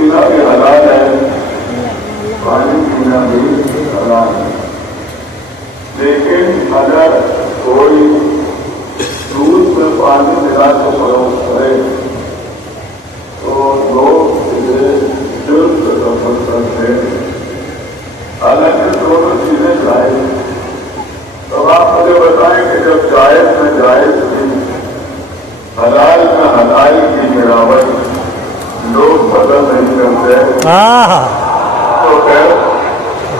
پینا بھی حلال ہے، پانی پینا بھی حلال ہے، لیکن اگر کوئی دودھ میں پانی ملا کے فروخت کرے تو لوگ اسے جرم تصور کرتے ہیں، حالانکہ دونوں چیزیں جائز ہیں۔ تو آپ مجھے بتائیں کہ جب جائز میں جائز تھی، حلال میں حلال کی ملاوٹ لوگ بدل نہیں کرتے، تو پھر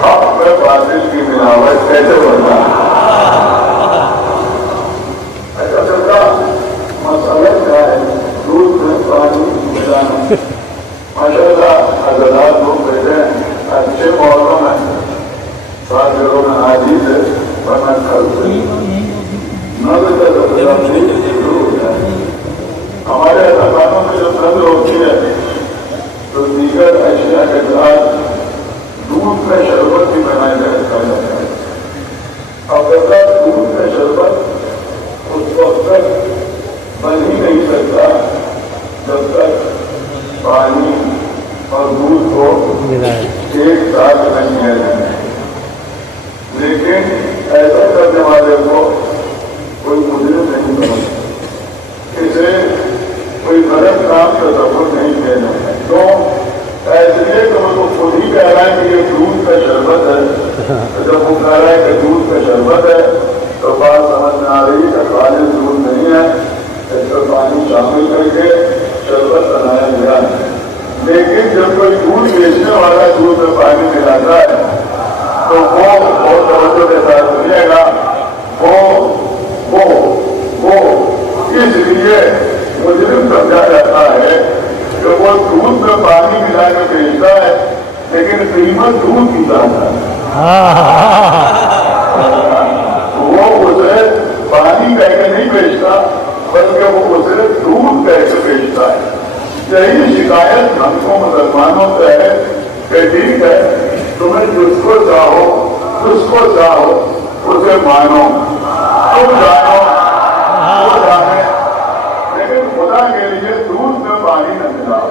حق میں باطل کی ملاوٹ کیسے بڑھتا ہے؟ ایسا چلتا مسئلہ کیا ہے؟ دودھ میں پانی ملانا، ماشاء اللہ حضرات لوگ بیٹھے ہیں، اچھے ماحول میں سات جگہوں میں حاجی ہے، ورنہ کل سے ہمارے اداکاروں میں جو نظر ہوتی ہے تو دیگر اشیاء کے ساتھ دودھ کا شربت بھی بنایا جاتا ہے۔ اب ایسا دودھ کا شربت اس وقت تک بن ہی نہیں سکتا جب تک پانی اور دودھ کو ایک ساتھ نہیں کیا جائے، لیکن ایسا کرنے والے کو کوئی مجرم نہیں بنتا، اسے کوئی غلط کام کا تصور نہیں کیا جاتا، تو ایسے تو وہ خود ہی کہہ رہا ہے کہ یہ دودھ کا شربت ہے، جب وہ کہہ رہا ہے کہ دودھ کا شربت ہے تو بات سمجھ میں آ رہی ہے، خالص دودھ نہیں ہے، اس میں پانی شامل کر کے شربت بنایا گیا ہے۔ لیکن جب کوئی دودھ بیچنے والا دودھ میں پانی ملاتا ہے تو وہ بہت توجہ کے ساتھ سنیے گا، وہ اس لیے مجرم سمجھا جاتا ہے کہ وہ دودھ میں پانی ملا کے بیچتا ہے لیکن قیمت دودھ کی جاتا ہے، وہ اسے پانی کہہ کے نہیں بیچتا بلکہ وہ اسے دودھ کہہ کے بیچتا ہے۔ یہی شکایت ہم کو مسلمانوں سے ہے کہ ٹھیک ہے تمہیں جس کو چاہو اسے مانو، تم جانو وہ جانے، لیکن خدا کے لیے دودھ میں پانی نہ ملاؤ۔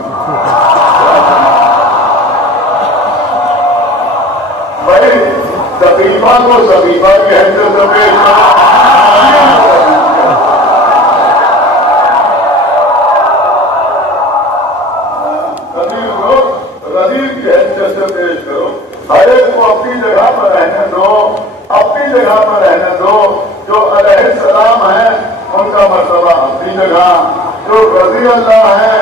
بھائی سقیفہ کو سقیفہ کی حیثیت سے پیش کرو، ہر ایک کو اپنی جگہ پر رہنے دو، اپنی جگہ پر رہنے دو، جو علیہ السلام ہیں ان کا مرتبہ اپنی جگہ، جو رضی اللہ ہے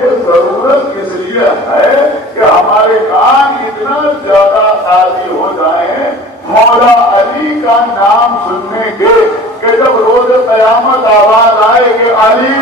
یہ ضرورت اس لیے ہے کہ ہمارے کام اتنا زیادہ راضی ہو جائیں مولا علی کا نام سننے کے کہ جب روز قیامت آواز آئے کہ علی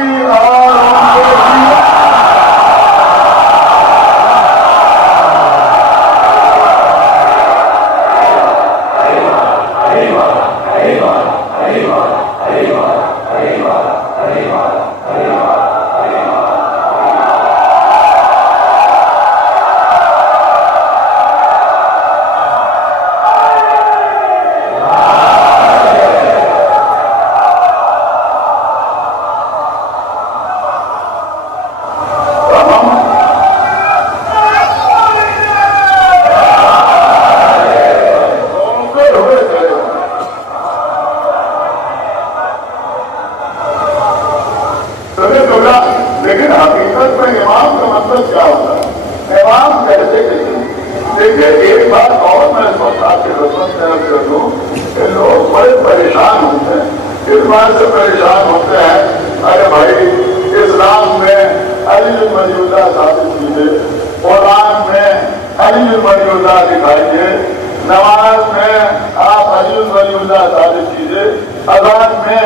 لیکن حقیقت میں امام کا مطلب کیا ہوتا ہے؟ امام کیسے دیکھیے ایک بات اور میں اس وقت آپ کی خدمت میں عرض کر دوں کہ لوگ بڑے پریشان ہوتے ہیں، اس بات سے پریشان ہوتے ہیں ارے بھائی اسلام میں علی ولی اللہ ثابت کیجیے، قرآن میں علی ولی اللہ دکھائیے، نماز میں آپ علی ولی اللہ ثابت کیجیے، اذان میں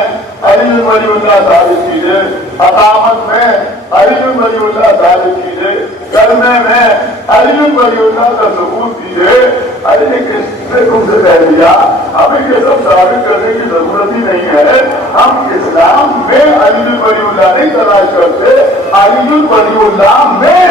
علی ولی اللہ ثابت کیجیے، اقامت میں علی ولی اللہ ثابت کیجیے، کلمے میں علی ولی اللہ کا ثبوت کیجیے۔ ارے کس نے تم سے کہہ دیا ہمیں یہ سب ثابت کرنے کی ضرورت ہی نہیں ہے، ہم اسلام میں علی ولی اللہ نہیں تلاش کرتے، علی ولی اللہ میں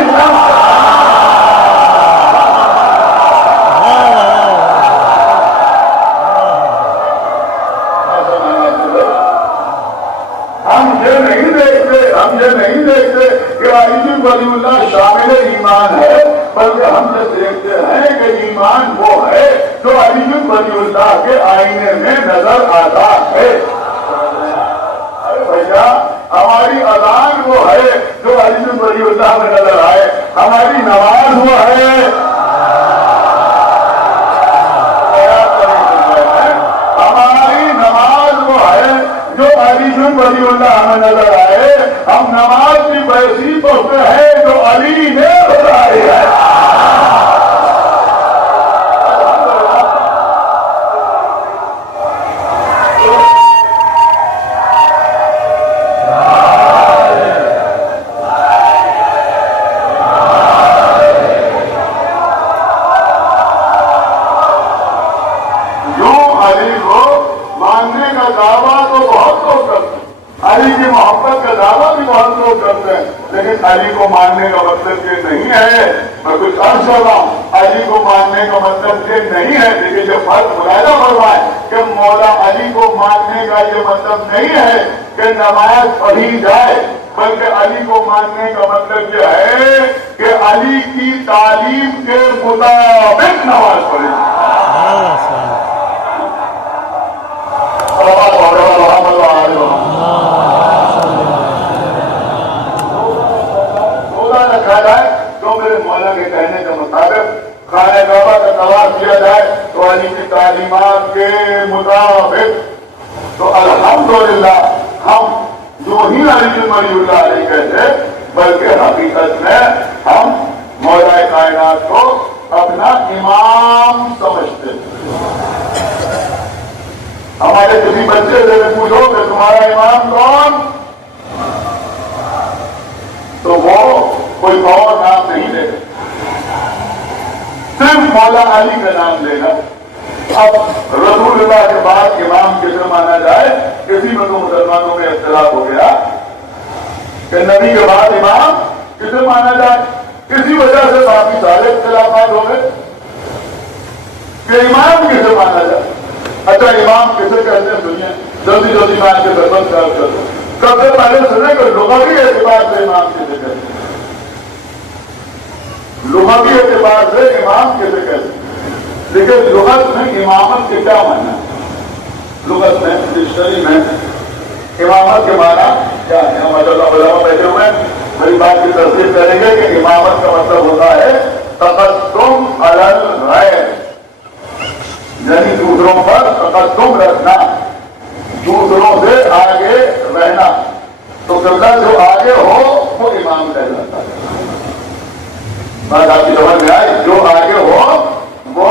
ہم یہ نہیں دیکھتے کہ علی ولی اللہ شامل ایمان ہے، بلکہ ہم یہ دیکھتے ہیں کہ ایمان وہ ہے جو علی ولی اللہ کے آئینے میں نظر آتا ہے۔ ارے بھیا ہماری اذان وہ ہے جو علی ولی اللہ میں نظر آئے، ہماری نماز وہ ہے، ہماری نماز وہ ہے جو علی ولی اللہ میں نظر آئے، ہم نماز کی ویسی پڑھتے ہیں جو علی نے بتائی ہے۔ علی کی محبت کا دعویٰ بھی بہت لوگ کرتے ہیں، لیکن علی کو ماننے کا مطلب یہ نہیں ہے، میں کچھ عرض کر رہا ہوں، علی کو ماننے کا مطلب یہ نہیں ہے، لیکن یہ فرق ملاحظہ فرمائے کہ مولا علی کو ماننے کا یہ مطلب نہیں ہے کہ نماز پڑھی جائے، بلکہ علی کو ماننے کا مطلب یہ ہے کہ علی کی تعلیم کے مطابق نماز پڑھی جائے۔ تو میرے مولا کے کہنے کے مطابق خانہ کعبہ کا طواف کیا جائے تو علی کی تعلیمات کے مطابق، تو الحمدللہ ہم جو ہی علی ولی اللہ علیہ کہتے بلکہ حقیقت میں ہم مولا کائنات کو اپنا امام سمجھتے۔ ہمارے کسی بچے سے پوچھو کہ تمہارا امام کون، تو وہ کوئی اور نام نہیں لے گا، صرف مولا علی کا نام لے گا۔ اب رسول اللہ کے بعد امام کسے مانا جائے، کسی میں تو مسلمانوں میں اختلاف ہو گیا کہ نبی کے بعد امام کسے مانا جائے، کسی وجہ سے باقی سارے اختلافات ہو گئے کہ امام کسے مانا جائے۔ اچھا امام کسے کہتے ہیں دنیا جلدی جلدی میں آپ کے خدمت کر دوں، سب سے پہلے سنے کہ لغوی اعتبار سے امام کسے کہتے ہیں، لغوی اعتبار سے امام کسے کہتے ہیں، لیکن لغت میں امامت کے کیا معنی ہے، لغت میں ڈکشنری میں امامت کے معنی کیا ہے؟ ہم علماء بیٹھے ہوئے ہیں، میری بات کی تصدیق کریں گے کہ امامت کا مطلب ہوتا ہے تقدم علی الغیر، یعنی دوسروں پر تقدم رکھنا، دوسروں سے آگے رہنا، تو قبلہ جو آگے ہو وہ امام کہلاتا ہے۔ بات آپ کی سمجھ میں آئی، جو آگے ہو وہ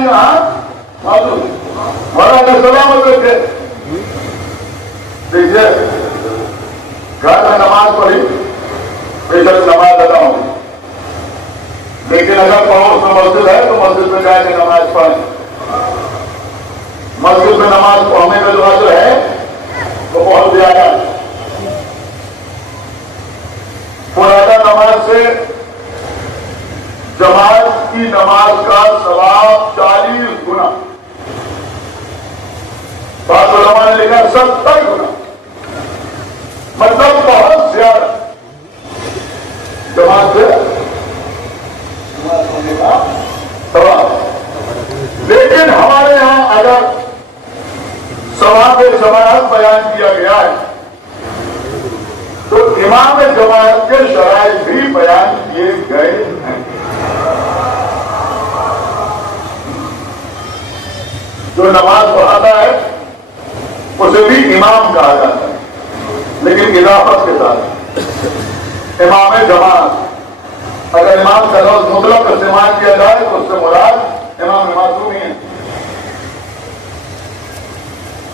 نہیں یہاں مولانا سلامت رکھے. دیکھیے گھر میں نماز پڑھی بے شک نماز ادا ہوگی، لیکن اگر پڑوس میں مسجد ہے تو مسجد میں جا کے نماز پڑھیں. مسجد میں نماز پڑھنے کا جو ہے وہ بہت زیادہ ہے. پرانا نماز سے جماعت کی نماز کا ثواب 40 گنا، بعض علماء نے لکھا 70 گنا، مطلب بہت زیادہ جماعت سے ہونے کا ثواب. لیکن ہمارے یہاں اگر ثواب جماعت بیان کیا گیا ہے تو امام جماعت کے شرائط بھی بیان کیے گئے ہیں. جو نماز پڑھاتا ہے اسے بھی امام کہا جاتا ہے، لیکن اضافت کے ساتھ امام جماعت. اگر امام کا لفظ مطلق استعمال کیا جائے تو اس سے مراد امام معصوم ہی ہے.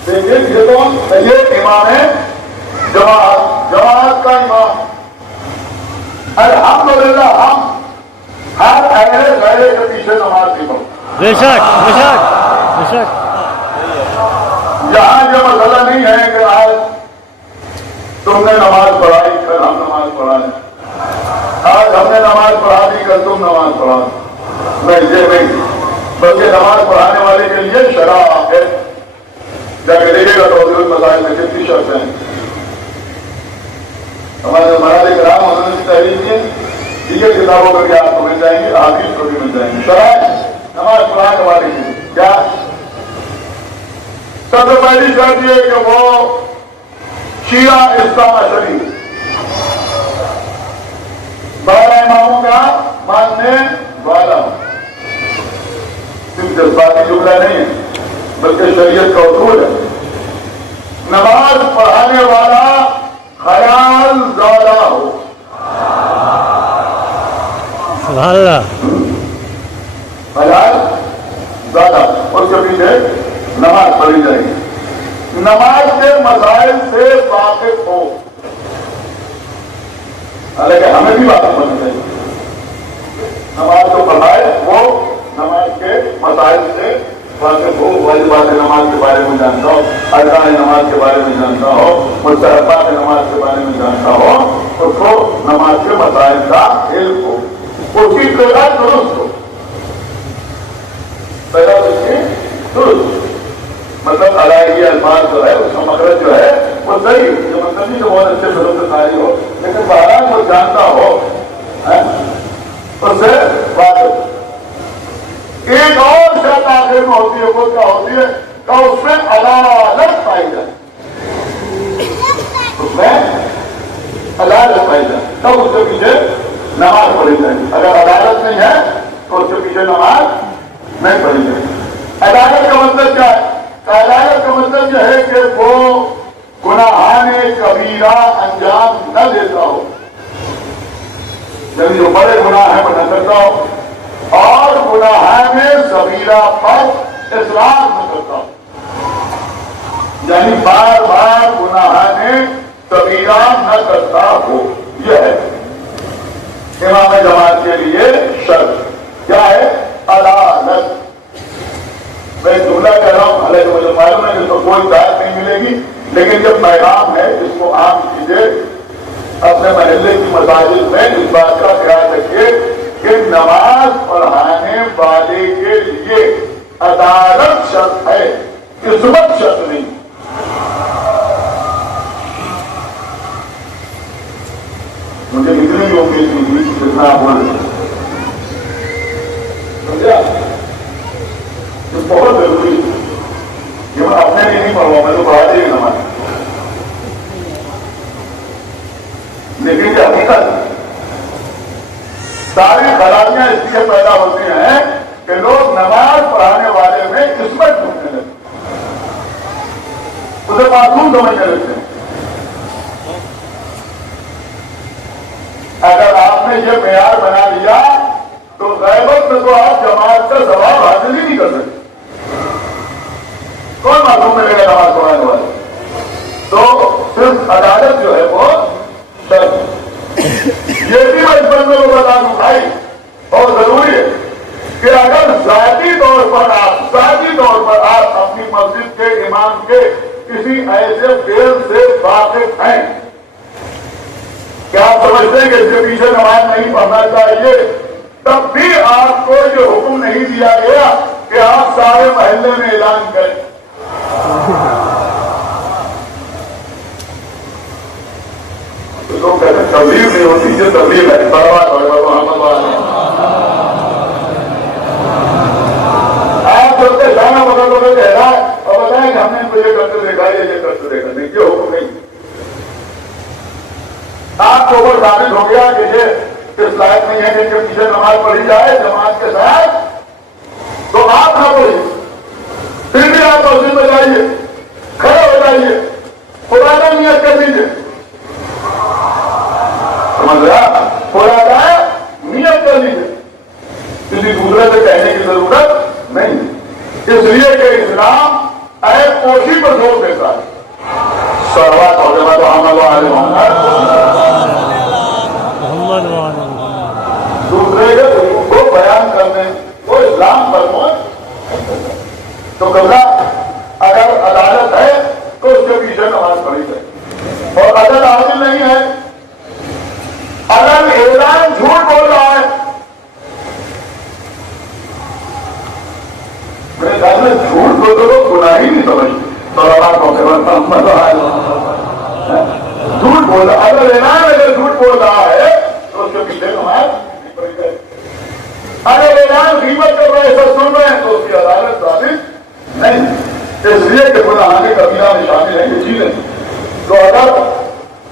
یہ امام ہے جماعت، جماعت کا امام. الحمدللہ ہم ہر اہل غیرے کے پیچھے نماز نہیں پڑھتے. بے شک بے شک بے شک. یہاں یہ مسئلہ نہیں ہے کہ آج تم نے نماز پڑھائی کل ہم نماز پڑھا لیں، آج ہم نے نماز پڑھا دی کل تم نماز پڑھا لیں. نہیں، یہ نہیں، بلکہ نماز پڑھانے والے کے لیے شرع ہے. جا کے دیکھے گا تو مسائل میں کتنی شرط ہیں. ہمارے مراج کرام انہوں نے تحریر کی یہ کتابوں پر کیا آپ کو مل جائیں گے، حدیث کو بھی مل جائیں گے. شرائط نماز پڑھانے والے کی کیا؟ سب سے پہلی شرط یہ کہ وہ شیعہ اسلام اشری 12 اماموں کا ماننے والا ہو. صرف جذباتی جملہ نہیں ہے بلکہ شریعت کا اصول ہے. نماز پڑھانے والا خیال زیادہ ہو. سبحان اللہ. خیال زیادہ اس کے پیچھے نماز پڑھی جائے گی. نماز کے مسائل سے واقف ہو، حالانکہ ہمیں بھی واقف ہونا چاہیے. نماز جو پڑھائے وہ نماز کے مسائل سے واقف ہو. واجبات نماز کے بارے میں جانتا ہو، ارکان نماز کے بارے میں جانتا ہو، مستحبات نماز کے بارے میں جانتا ہو، اس کو نماز کے مسائل کا علم ہو، اس کی پیدا درست ہو. پیدا اس کی درست مطلب ادائیگی الفاظ جو ہے اس کا مخرج جو ہے وہ صحیح، جو مطلب نہیں کہ بہت اچھے ضرورت ساری ہو، لیکن بہرحال وہ جانتا ہو، اس سے واقف. ایک اور شرط آخر میں ہوتی ہے، وہ کیا ہوتی ہے کہ اس میں عدالت پائی جائے. اس میں عدالت پائی جائے تب اس کے پیچھے نماز پڑھی جائے. اگر عدالت نہیں ہے تو اس کے پیچھے نماز نہیں پڑھی جائے. عدالت کا مطلب کیا ہے؟ عدالت کا مطلب یہ ہے کہ وہ گناہان کبیرہ انجام نہ دیتا ہو، یعنی جو بڑے گناہ ہیں وہ نہ کرتا ہو، اور گناہان صغیرہ پر اصرار نہ کرتا ہو، یعنی بار بار گناہان صغیرہ نہ کرتا ہو. یہ ہے امام جماعت کے لیے شرط. کیا ہے؟ عدالت. میں جملہ کہہ رہا ہوں، حالانکہ مجھے معلوم ہے کہ اس کو کوئی داد نہیں ملے گی، لیکن جب پیغام ہے اس کو عام کیجیے. اپنے محلے کی مساجد میں اس بات کا خیال رکھیے کہ نماز پڑھانے والے کے لیے عدالت شرط ہے، عصمت شرط نہیں. مجھے اتنی بھی امید نہیں تھی جتنا آپ بول رہے. بہت ضروری ہے کہ میں اپنے لیے نہیں پڑھوں، میں تو پڑھا دے گی نماز. لیکن یہ حقیقت ساری خرابیاں اس لیے پیدا ہوتی ہیں کہ لوگ نماز پڑھانے والے میں عصمت ڈھونڈنے لگتے، اسے معصوم سمجھنے لگتے ہیں. اگر آپ نے یہ معیار بنا لیا تو غیبت میں تو آپ جماعت کا ثواب حاصل ہی نہیں کر سکتے. کون معلوم ملے گا نماز پڑھانے والے؟ تو صرف عدالت جو ہے وہ شرط. یہ بھی بچپن میں وہ بتا دوں بھائی، اور ضروری ہے کہ اگر ذاتی طور پر آپ اپنی مسجد کے امام کے کسی ایسے فعل سے واقف ہیں کہ آپ سمجھتے ہیں کہ اس کے پیچھے نماز نہیں پڑھنا چاہیے، تب بھی آپ کو یہ حکم نہیں دیا گیا کہ آپ سارے محلے میں اعلان کریں. لوگ کہتے ہیں تبلیغ نہیں ہوتی، یہ تبلیغ ہے. آپ سب سے جانا بدل کہہ رہا ہے اور بتائیں کہ ہم نے ان کو یہ کرتے دیکھا ہے، یہ کرتے دیکھا نہیں، یہ حکم نہیں. آپ کو اوپر ثابت ہو گیا کہ یہ اس لائق نہیں ہے کہ ان کے پیچھے نماز پڑھی جائے جماعت کے ساتھ، تو آپ نہ پڑھیے. پھر بھی آپ مسجد میں جائیے، کھڑے ہو جائیے، پرانا نیت کر دیجیے. سمجھ رہا؟ پرانا نیت کر لیجیے، کسی دوسرے سے کہنے کی ضرورت نہیں. اس لیے کہ اسلام عیب پوشی پر زور دیتا ہے. صلوات ہو جائے تو عمل والے دوسرے کے حقوق کو بیان کرنے وہ اسلام پر تو قبلہ اگر عدالت ہے تو اس کے پیچھے نماز پڑھی جائے. اور اگر حاصل نہیں ہے، اگر اعلان جھوٹ بول رہا ہے، میرے خیال میں جھوٹ کو تو لوگ گناہ ہی نہیں سمجھتے. جھوٹ بول رہا، اگر اعلان جھوٹ بول رہا ہے تو اس کے پیچھے نماز نہیں پڑھی جائے. اگر اعلان غیبت کر رہے سب سن رہے ہیں تو اس کی عدالت ثابت نہیں. اس لیے کہ گناہ کبیرہ میں شامل ہیں یہ چیزیں. تو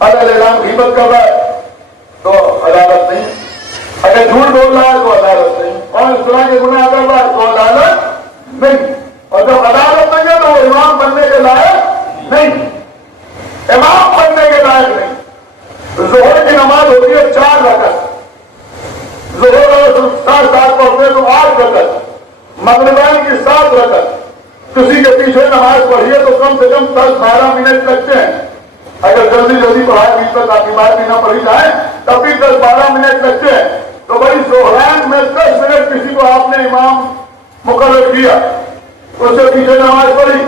اگر اعلان غیبت کر رہا ہے تو عدالت نہیں، اگر جھوٹ بول رہا ہے تو عدالت نہیں، اور اس طرح کے گناہ کر رہا ہے تو عدالت نہیں. اور جب عدالت نہیں ہے تو وہ امام بننے کے لائق نہیں، امام بننے کے لائق نہیں. ظہر کی نماز ہوتی ہے 4 رکعت، ظہر اور 7 پڑھتے تو 8 رکعت، مغربین کی 7 رکعت. کسی کے پیچھے نماز پڑھیے تو کم سے کم 10-12 منٹ لگتے ہیں. اگر جلدی پڑھائے بیچ پر آپ کی بات بھی نہ پڑھی جائے تب بھی 10-12 منٹ لگتے ہیں. تو بھائی ظہرین میں 10 منٹ کسی کو آپ نے امام مقرر کیا، اس کے پیچھے نماز پڑھی.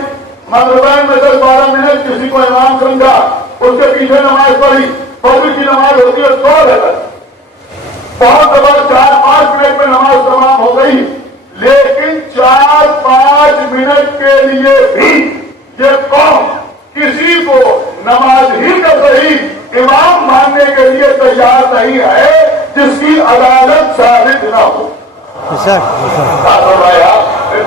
مغربین میں 10-12 منٹ کسی کو امام سمجھا، اس کے پیچھے نماز پڑھی. فجر کی نماز ہوتی ہے 2 رکعت، بہت زبر 4-5 منٹ میں نماز تمام ہو گئی. لیکن 4-5 منٹ کے لیے بھی یہ قوم کسی کو نماز ہی کا صحیح امام ماننے کے لیے تیار نہیں ہے جس کی عدالت ثابت نہ ہو.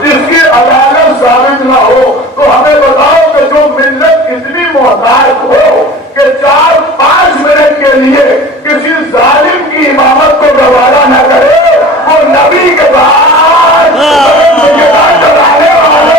جس کی عدالت ثابت نہ ہو تو ہمیں بتاؤ کہ جو ملت اتنی محتاج ہو کہ 4-5 منٹ کے لیے کسی ظالم کی امامت کو گوارا نہ کرے، وہ نبی کے بعد کرانے والے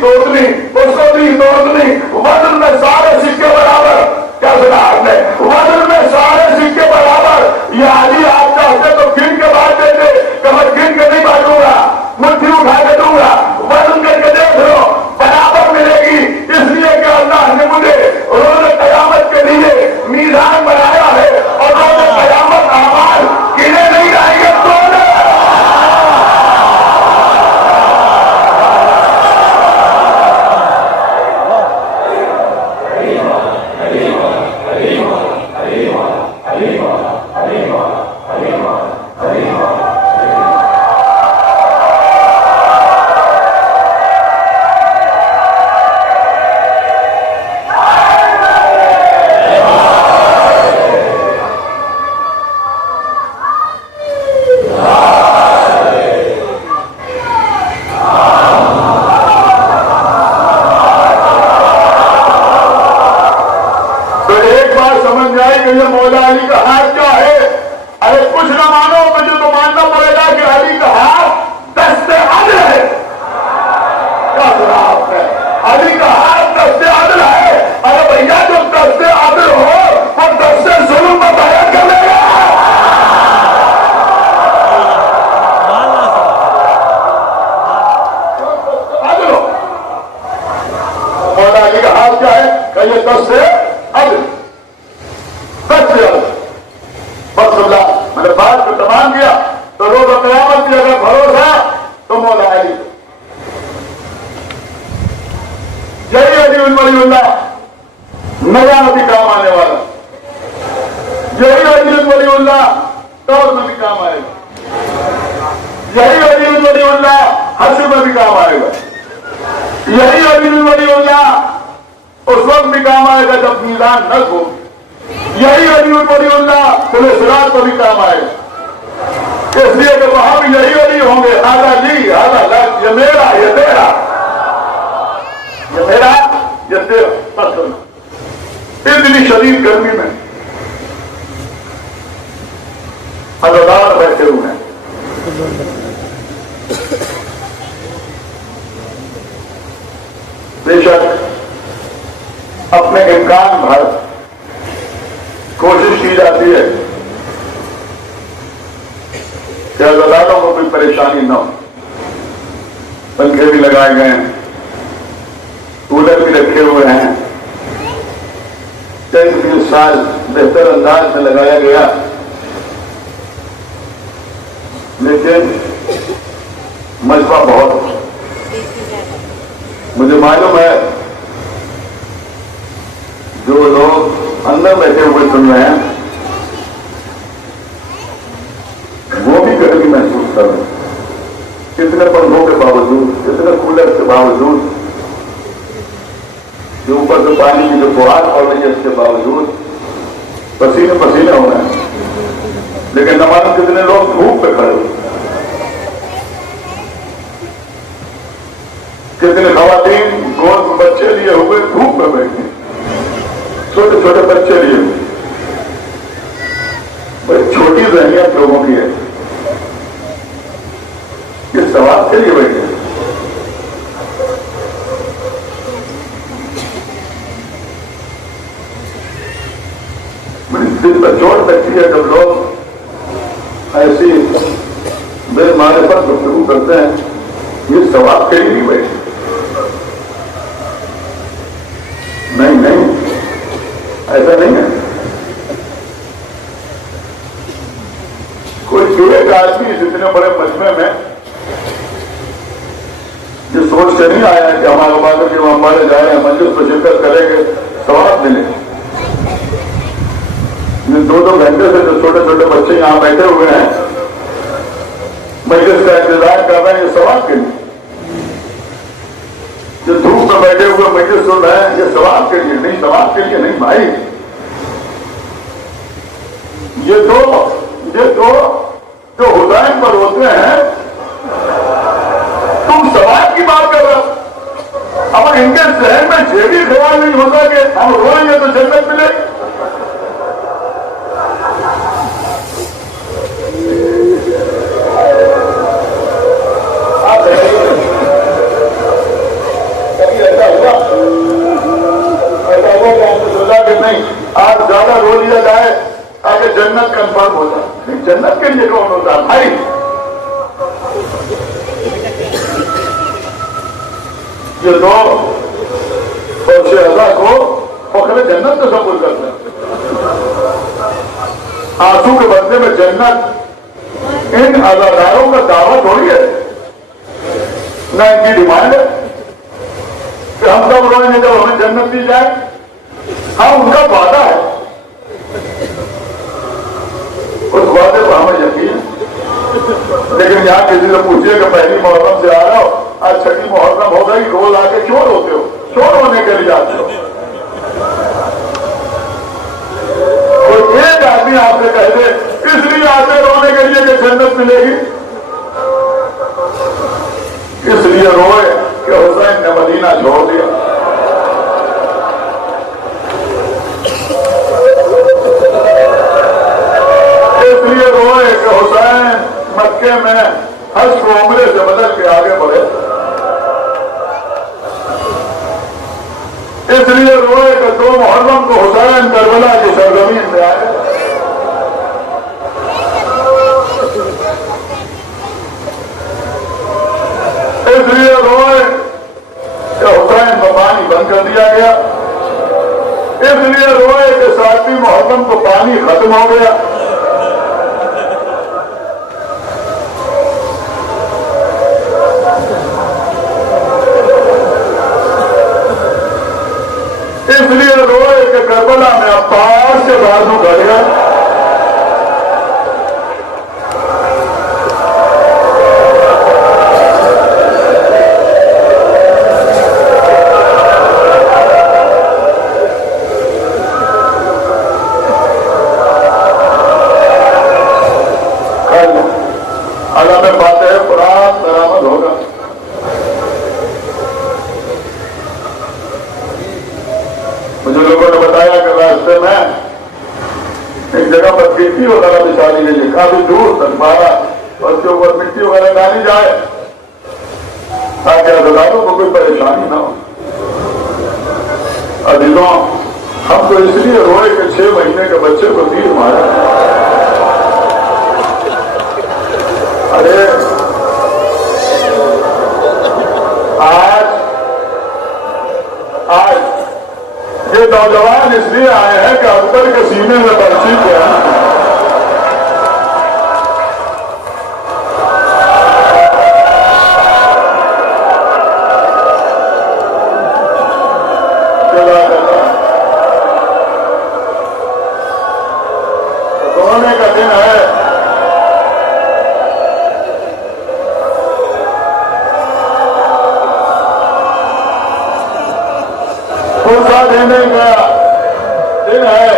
200 10 سے ادھر 10 سے ادھر بس اللہ میں نے بات کو تمام کیا تو روز قیامت کی اگر بھروسہ تو مولا علی یہی علی ولی اللہ نجات کام آنے والا یہی علی ولی اللہ طور میں بھی کام آئے گا یہی علی ولی اللہ حشر میں بھی کام آئے گا یہی علی ولی اللہ اس وقت بھی کام آئے گا جب میزان نہ ہو یہی علی ولی اللہ پورے صراط پر بھی کام آئے گا اس لیے کہ وہاں بھی یہی علی ہوں گے آدھا جی آدھا لگ یہ میرا یہ تیرا یہ میرا یہ تیرا پسند اتنی شدید گرمی میں عزادار بیٹھے ہوئے ہیں بے شک اپنے امکان بھر کوشش کی جاتی ہے کہ عزاداروں کو کوئی پریشانی نہ ہو پنکھے بھی لگائے گئے ہیں کولر بھی رکھے ہوئے ہیں ٹینٹ بھی اس سال بہتر انداز میں لگایا گیا لیکن مجمع بہت مجھے معلوم ہے جو لوگ اندر بیٹھے ہوئے سن رہے ہیں وہ بھی گرمی محسوس کر رہے ہیں کتنے پنکھوں کے باوجود کتنے کولر کے باوجود جو اوپر سے پانی کی جو فوہار پڑ رہی ہے اس کے باوجود پسینے پسینے ہو رہے ہیں لیکن ہمارے کتنے لوگ دھوپ پہ کھڑے ہوئے کتنے خواتین گود میں بچے لیے ہوئے دھوپ پہ بیٹھے چھوٹے چھوٹے بچے لیے ہوئے بڑی چھوٹی ذہنیت لوگوں کی ہے یہ ثواب کے لیے بیٹھے دل پر چوٹ لگتی ہے جب لوگ ایسی بے معرفت گفتگو کرتے ہیں یہ ثواب کے لیے نہیں بیٹھے نہیں ایسا نہیں ہے کوئی ایک آدمی اتنے بڑے مجمع میں یہ سوچ کے نہیں آیا کہ ہمارے باتوں کے وہاں پڑھے جائیں مجلس کو شرکت کریں گے ثواب ملے یہ 2-2 گھنٹے سے جو چھوٹے چھوٹے بچے یہاں بیٹھے ہوئے ہیں مجلس کا انتظار کر رہے ہیں یہ ثواب کے لیے جو دھوپ میں بیٹھے ہوئے مجلس سن رہے ہیں یہ ثواب کے لیے نہیں ثواب کے لیے نہیں بھائی یہ دو جو حسین پر ہوتے ہیں تم ثواب کی بات کر رہے ہو اب ان کے ذہن میں یہ بھی خیال نہیں ہوتا کہ ہم روئیں گے تو جنت ملے گی نہیں آج زیادہ رو لیا جائے تاکہ جنت کنفرم ہو جائے نہیں جنت کے لیے کون ہوتا بھائی یہ دو فرش اعلیٰ کو فخر جنت سے قبول کرتے ہیں آنسو کے بدلے میں جنت ان عزاداروں کا دعویٰ تھوڑی ہے نہ ان کی ڈیمانڈ ہے کہ ہم سب روئیں گے جب ہمیں جنت دی جائے ہاں ان کا وعدہ ہے اس وعدے پر ہمیں یقین لیکن یہاں کسی سے پوچھئے کہ پہلی محرم سے آ رہا ہو آج چھٹی محرم ہو گئی روز آ کے کیوں روتے ہو کیوں رونے کے لیے آتے ہو کوئی ایک آدمی آپ سے کہہ دے اس لیے آتے رونے کے لیے کہ جنت ملے گی اس لیے روئے کہ حسین نے مدینہ چھوڑ دیا اس لیے روئے کہ حسین مکے میں حج کو عمرے سے بدل کے آگے بڑھے اس لیے روئے کہ 2 محرم کو حسین کربلا کی سرزمین میں آئے اس لیے روئے کہ حسین کو پانی بند کر دیا گیا اس لیے روئے کہ ساتویں محرم کو پانی ختم ہو گیا. اس لیے روئے کہ کربلا میں عباس کے بازو گھٹ گئے. علامہ فاتح قرآن برآمد ہوگا. مجھے لوگوں نے بتایا کہ راستے میں ایک جگہ پر مٹی وغیرہ بچھانی گئی ہے، کافی دور تک مارا اور اس کے اوپر مٹی وغیرہ ڈالی جائے تاکہ عدالتوں کو کوئی پریشانی نہ ہو. عزیزوں، ہم تو اس لیے روئے کہ 6 مہینے کے بچے کو تیر مارا. ارے آج یہ نوجوان اس لیے آئے ہیں کہ اکبر کے سینے میں برچی کیا رونے کا دن ہے. فرصہ دینے کا دن ہے.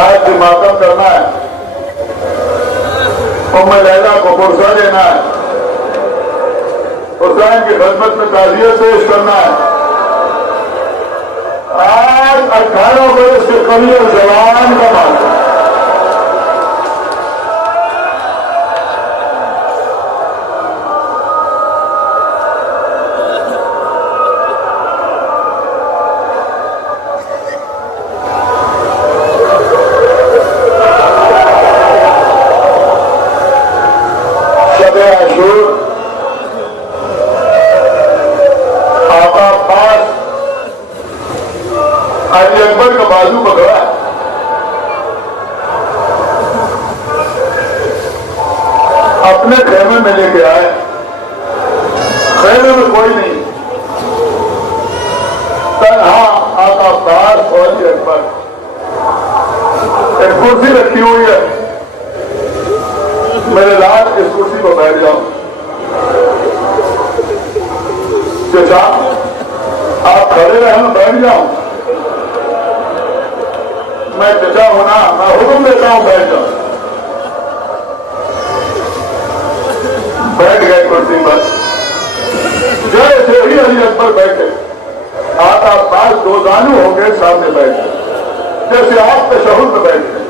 آج ماتم کرنا ہے، ام لیلا کو فرصہ دینا ہے، حسین کی خدمت میں تعزیت پیش کرنا ہے. آج 18 برس کے قوی اور جوان کا ماتم. آقا پاس علی اکبر کا بازو پکڑا، اپنے خیمے میں لے کے آئے. خیمے میں کوئی نہیں، تنہا آقا پاس اور علی اکبر. ایک کرسی رکھی ہوئی ہے، میرے لال اس کرسی کو بیٹھ جاؤ. چچا آپ کھڑے رہے میں بیٹھ جاؤں؟ میں چچا ہونا، میں حکم دیتا ہوں بیٹھ جاؤں. بیٹھ گئے کرسی پر. جیسے ہی علی اکبر بیٹھے، آقا پاس 2 زانو ہو گئے سامنے بیٹھے جیسے آپ تشہد میں بیٹھتے.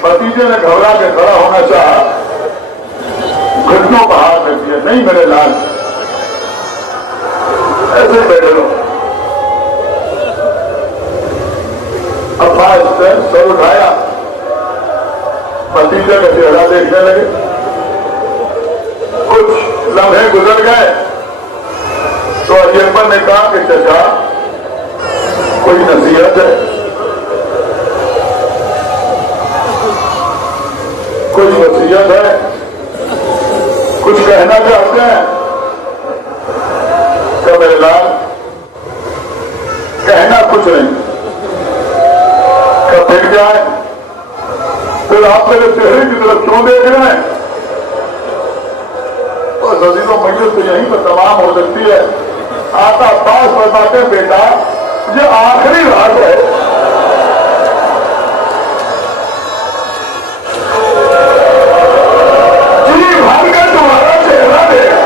بھتیجے نے گھبرا کے کھڑا ہونا چاہا، گھٹنوں پر ہاتھ رکھ دیا. نہیں میرے لال، ایسے بیٹھے رہو. عباس نے سر اٹھایا، بھتیجے کا چہرہ دیکھنے لگے. کچھ لمحے گزر گئے تو علی اکبر نے کہا کہ چچا کوئی نصیحت ہے؟ کچھ وصیت ہے؟ کچھ کہنا چاہتے ہیں؟ کہ میرے لال کہنا کچھ نہیں، کہ پھر جائے. پھر آپ میرے چہرے کی طرف کیوں دیکھ رہے ہیں؟ اور عزیزوں، میت تو یہیں پر تمام ہو سکتی ہے. آقا پاس فرماتے ہیں بیٹا یہ آخری رات ہے. جی بھر کر تمہارا چہرہ دے گا.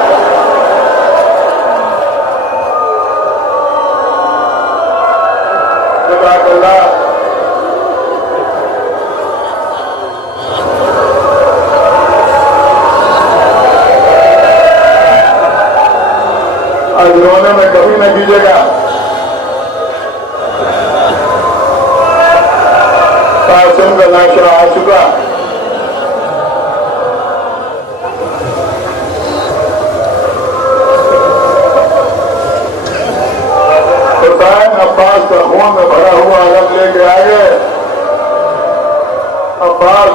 جزاک اللہ. آج رونے میں کبھی نہ کیجیے گا. قاسم کا ناشرہ آ چکا.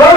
10